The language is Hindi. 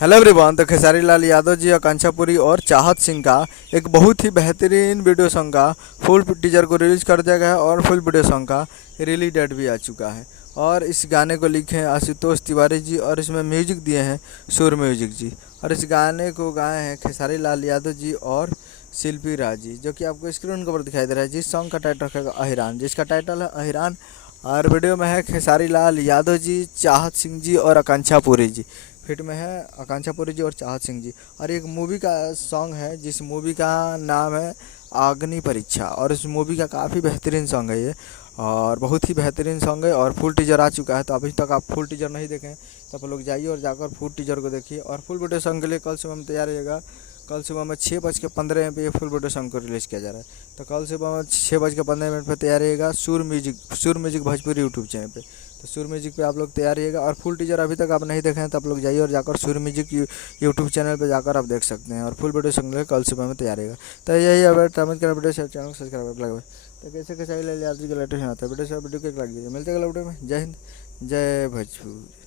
Hello everyone. तो खेसारी लाल यादव जी, आकांक्षा पुरी और चाहत सिंह का एक बहुत ही बेहतरीन वीडियो सॉन्ग का फुल टीजर को रिलीज कर दिया गया है और फुल वीडियो सॉन्ग का रिलीज डेट भी आ चुका है। और इस गाने को लिखे हैं आशुतोष तिवारी जी और इसमें म्यूजिक दिए हैं सुर म्यूजिक जी। और इस गाने को गाए हैं खेसारी लाल यादव जी और शिल्पी राज जी, जो कि आपको स्क्रीन के ऊपर दिखाई दे रहा है। जिस सॉन्ग का टाइटल रखेगा अहिरान, जिसका टाइटल है अहिरान। और वीडियो में है खेसारी लाल यादव जी, चाहत सिंह जी और आकांक्षा पुरी जी। फिट में है आकांक्षा पुरी जी और चाहत सिंह जी। और एक मूवी का सॉन्ग है जिस मूवी का नाम है अग्नि परीक्षा। और इस मूवी का काफ़ी बेहतरीन सॉन्ग है ये, और बहुत ही बेहतरीन सॉन्ग है। और फुल टीजर आ चुका है, तो अभी तक आप फुल टीजर नहीं देखें तो आप लोग जाइए और जाकर फुल टीजर को देखिए। और फुल वीडियो सॉन्ग के लिए कल सुबह में तैयार रहिएगा। कल सुबह में 6:15 पे ये फुल वीडियो सॉन्ग को रिलीज़ किया जा रहा है। तो कल सुबह में 6:15 पर तैयार रहिएगा सुर म्यूजिक भोजपुरी यूट्यूब चैनल पे। तो सुर म्यूजिक पे आप लोग तैयार रहिएगा। और फुल टीजर अभी तक आप नहीं देखे हैं तो आप लोग जाइए और जाकर सुर म्यूजिक यूट्यूब चैनल पे जाकर आप देख सकते हैं। और फुल वीडियो सॉन्ग कल सुबह में तैयार रहेगा। तो यही अपडेट वीडियो चैनल सब्सक्राइब लगे। तो कैसे कैसे याद जी का लेटेस्ट आता है वीडियो से वीडियो को लाइक कीजिए। मिलते हैं अगले वीडियो में। जय हिंद, जय भोजपुर।